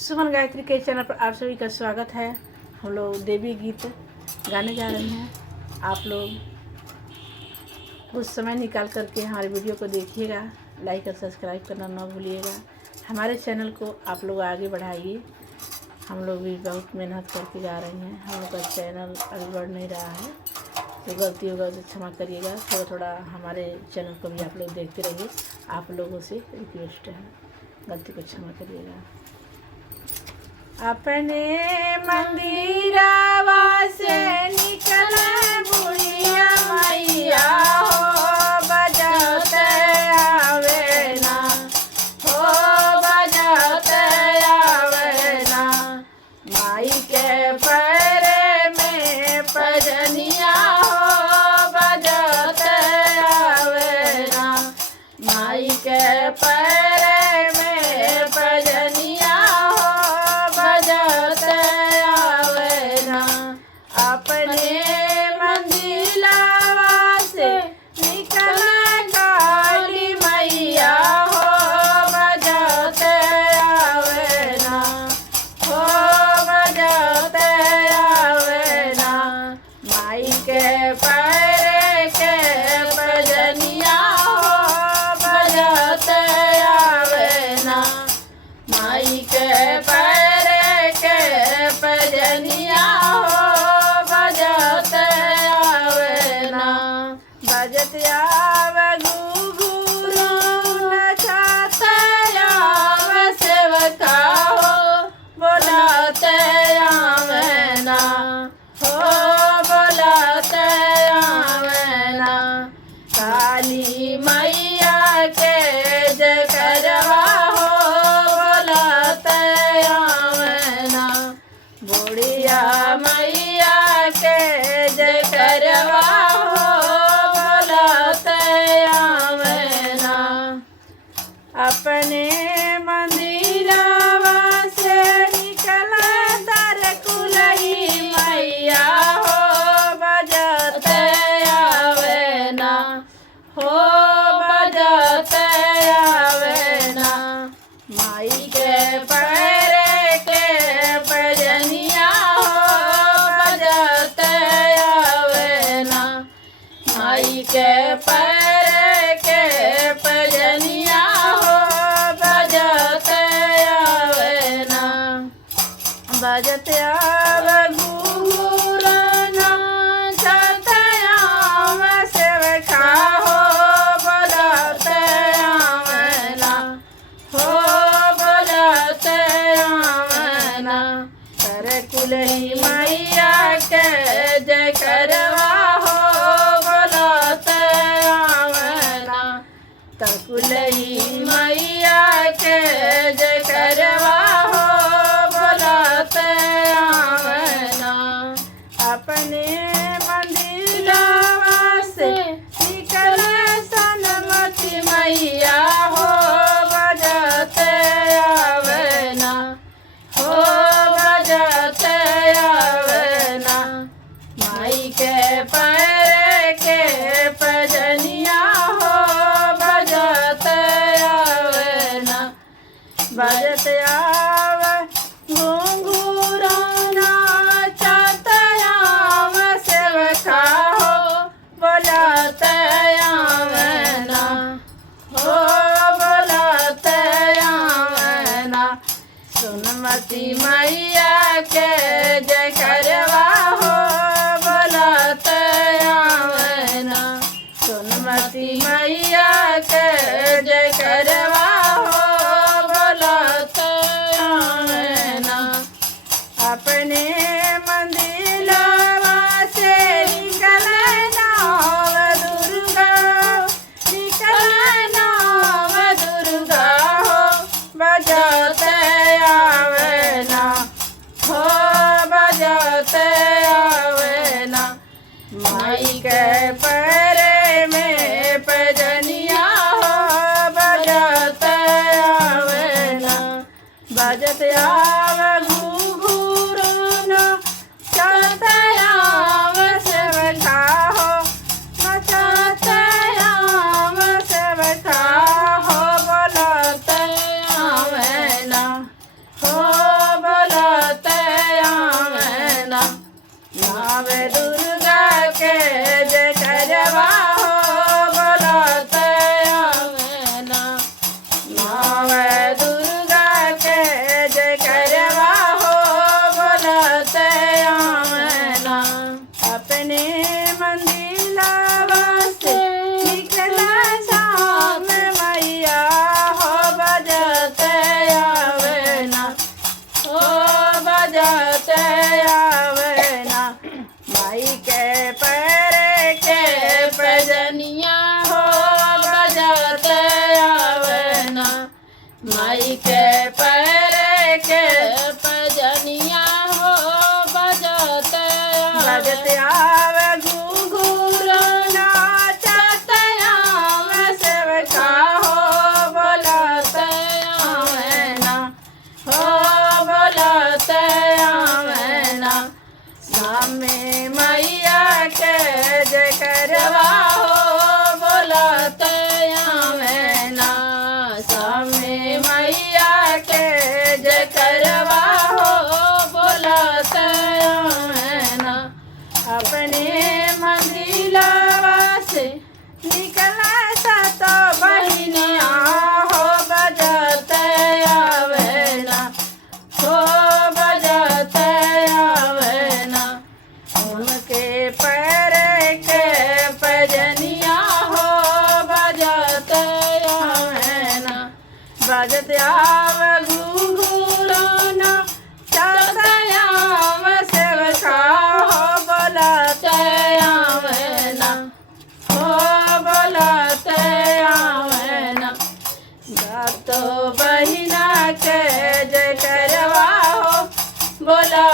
सुमन गायत्री के चैनल पर आप सभी का स्वागत है। हम लोग देवी गीत गाने जा रहे हैं। आप लोग कुछ समय निकाल करके हमारे वीडियो को देखिएगा, लाइक और सब्सक्राइब करना ना भूलिएगा। हमारे चैनल को आप लोग आगे बढ़ाइए। हम लोग भी बहुत मेहनत करके जा रहे हैं। हम लोग का चैनल अभी बढ़ नहीं रहा है, तो गलती होगा तो क्षमा करिएगा। थोड़ा थोड़ा हमारे चैनल को भी आप लोग देखते रहिए। आप लोगों से रिक्वेस्ट है, गलती को क्षमा करिएगा। अपने मंदिरवा से निकले बुढ़िया मैया हो, बजाते आवे ना हो, बजाते आवे ना। माई के पैरे में पजनिया हो, बजाते आवे ना। माई के पैरे में पजनिया अपने मंदिरवा से निकले काली मैया हो, बजाते आवे ना हो, बजाते आवे ना। माई के पैरे के पजनिया हो, बजाते आवे ना। माई के पैरे के पजनिया बजत आवे घुघरू नचाते आवे सेवका हो, बोलाते आवे ना हो, बोलाते आवे ना। काली मैया के जय करवा हो, बोलाते आवे ना। बुढ़िया मैया के जय करवा अपने मंदिरवा से निकले दर कुलही मैया हो, बजाते आवे ना हो, बजाते आवे ना। माई के पैरे के पजनिया हो, बजाते आवे ना। माई के पैरे के पजनिया बजते आवे घुघरू नचाते आवे सेवका हो, बोलाते आवे ना हो, बोलाते आवे ना। करे कुलही मैया के जय करवा हो, बोलाते आवे ना। तर कुलही मैया के जय करवा हो, अपने मंदिरवा से निकले सनमती मैया हो, बजाते आवे ना हो, बजाते आवे ना। माई के पैरे के पजनिया हो, बजाते आवे ना। बजते आवे घुंघरू नचाते आवे सेवका हो, बोलाते आवे ना हो, बोलाते आवे ना। सुनमती मैया के जय करवा हो, बोलाते आवे ना। सुनमती मैया के जय करवा हो, अपने मंदिरवा से निकले नाव दुर्गा, निकले नाव दुर्गा हो, बजाते आवे ना हो, बजाते आवे ना। माई के पैरे में पजनिया हो, बजाते आवे ना। बजते आवे चलते आवे सेवका हो, नचाते आवे सेवका हो, बोलाते आवे ना हो। में मैया के जय करवा हो बोलते आवे ना सामे मैया के जय करवा हो बोलते आवे ना अपने मंदिलवा से निकला सा तो बहिनिया हो बजाते आवे ना हो बजाते आवे ना उनके पैर के पैजनिया हो बजाते आवे ना बजते आवे घुंघरूना चलते सेवका हो बोलाते आवे ना हो बोलाते आवे ना तो बहिना के जय करवा हो बोला